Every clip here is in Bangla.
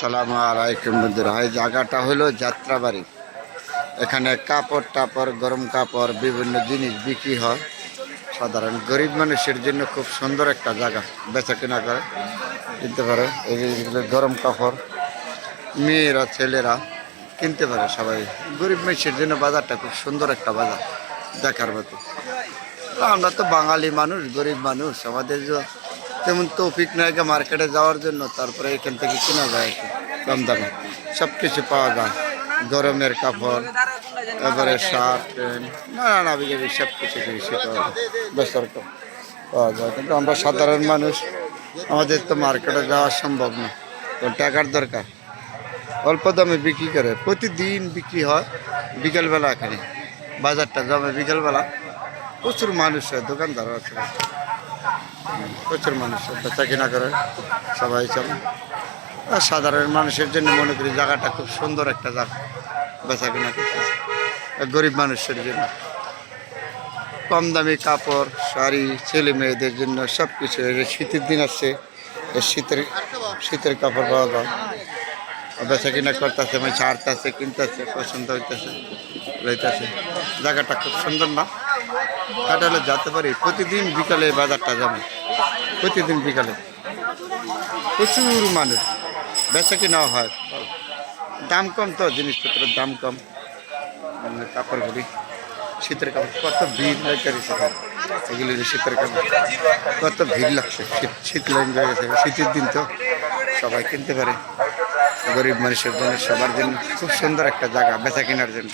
সালামু আলাইকুম বন্ধুরা, এই জায়গাটা হলো যাত্রাবাড়ি। এখানে কাপড় টাপড়, গরম কাপড়, বিভিন্ন জিনিস বিক্রি হয়। সাধারণ গরিব মানুষের জন্য খুব সুন্দর একটা জায়গা, বেচা কেনা করে কিনতে পারে। এই যে গরম কাপড় মেয়েরা ছেলেরা কিনতে পারে সবাই। গরিব মানুষের জন্য বাজারটা খুব সুন্দর একটা বাজার, দেখার মতো। আমরা তো বাঙালি মানুষ, গরিব মানুষ, আমাদের তেমন তৌফিক নায়িকা মার্কেটে যাওয়ার জন্য। তারপরে এখান থেকে কেনা যায় একটু কম দামে, সব কিছু পাওয়া যায়। গরমের কাপড়, তারপরে শার্ট প্যান্ট, নানান আবিজাবি সব কিছু বেসার পাওয়া যায়। কিন্তু আমরা সাধারণ মানুষ, আমাদের তো মার্কেটে যাওয়া সম্ভব না, তো টাকার দরকার। অল্প দামে বিক্রি করে, প্রতিদিন বিক্রি হয় বিকেলবেলা। এখানে বাজারটা জমে বিকেলবেলা, প্রচুর মানুষ হয়, দোকানদার আছে, প্রচুর মানুষ বেচা কিনা করে সবাই চলে। আর সাধারণ মানুষের জন্য মনে করি জায়গাটা খুব সুন্দর একটা জায়গা, বেচা কিনা করতে। গরিব মানুষের জন্য কম দামি কাপড়, শাড়ি, ছেলে মেয়েদের জন্য সব কিছু। শীতের দিন আসছে, শীতের শীতের কাপড় পাওয়া যায়। বেচা কিনা করতেছে, মানে ছাড়তেছে, কিনতেছে, পছন্দ হইতেছে, লইতেছে। জায়গাটা খুব সুন্দর না? এটা হলে যেতে পারি। প্রতিদিন বিকালে বাজারটা যাবে, প্রতিদিন বিকালে প্রচুর মানুষ, বেচা কিনাও হয়। দাম কম তো, জিনিসপত্রের দাম কম। কাপড়গুলি শীতের কাপড়, কত ভিড় লাগছে এগুলি, শীতের কাপড় কত ভিড় লাগছে। শীত লাইন হয়ে গেছে, শীতের দিন তো সবাই কিনতে পারে। গরিব মানুষের জন্য, সবার জন্য খুব সুন্দর একটা জায়গা বেচা কেনার জন্য।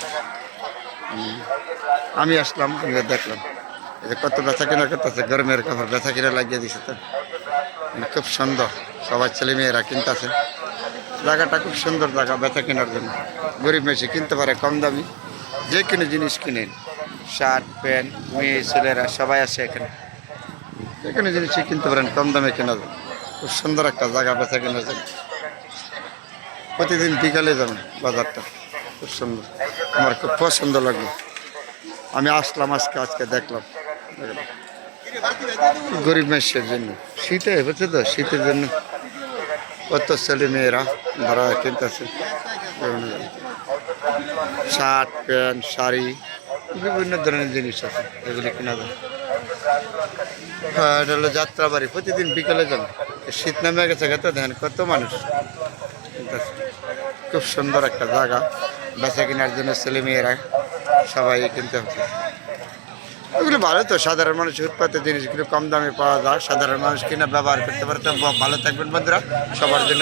আমি আসলাম, আমি দেখলাম যে কত বেচা কেনা করতেছে। গরমের কাপড় বেচা কিনা লাগিয়ে দিছে, তো খুব সুন্দর। সবাই ছেলে মেয়েরা কিনতেছে। জায়গাটা খুব সুন্দর জায়গা বেচা কেনার জন্য। গরিব মানুষ কিনতে পারে কম দামি, যে কোনো জিনিস কিনেন, শার্ট প্যান্ট, মেয়ে ছেলেরা সবাই আসে এখানে। যে কোনো জিনিসই কিনতে পারেন, কম দামে কেনা যায়। খুব সুন্দর একটা জায়গা বেচা কেনার জন্য। প্রতিদিন বিকালে যাবেন বাজারটা, খুব সুন্দর। আমার খুব পছন্দ লাগলো, আমি আসলাম আজকে দেখলাম। গরিব মানুষের জন্য শীতে হচ্ছে তো, শীতের জন্য কত ছেলে মেয়েরা ধরা কিনতেছে। শার্ট প্যান্ট, শাড়ি, বিভিন্ন ধরনের জিনিস আছে, এগুলি কেনা যায়। হ্যাঁ, এটা হলো যাত্রাবাড়ি। প্রতিদিন বিকেলে যান, শীত নামে গেছে, গেতে দেখেন কত মানুষ কিনতেছে। খুব সুন্দর একটা জায়গা বেচা কেনার জন্য, ছেলে মেয়েরা সবাই কিনতে হচ্ছে। এগুলো ভালো তো, সাধারণ মানুষ উৎপাদিত জিনিসগুলো কম দামে পাওয়া যায়, সাধারণ মানুষ কিনা ব্যবহার করতে পারে। তো ভালো থাকবেন বন্ধুরা, সবার জন্য।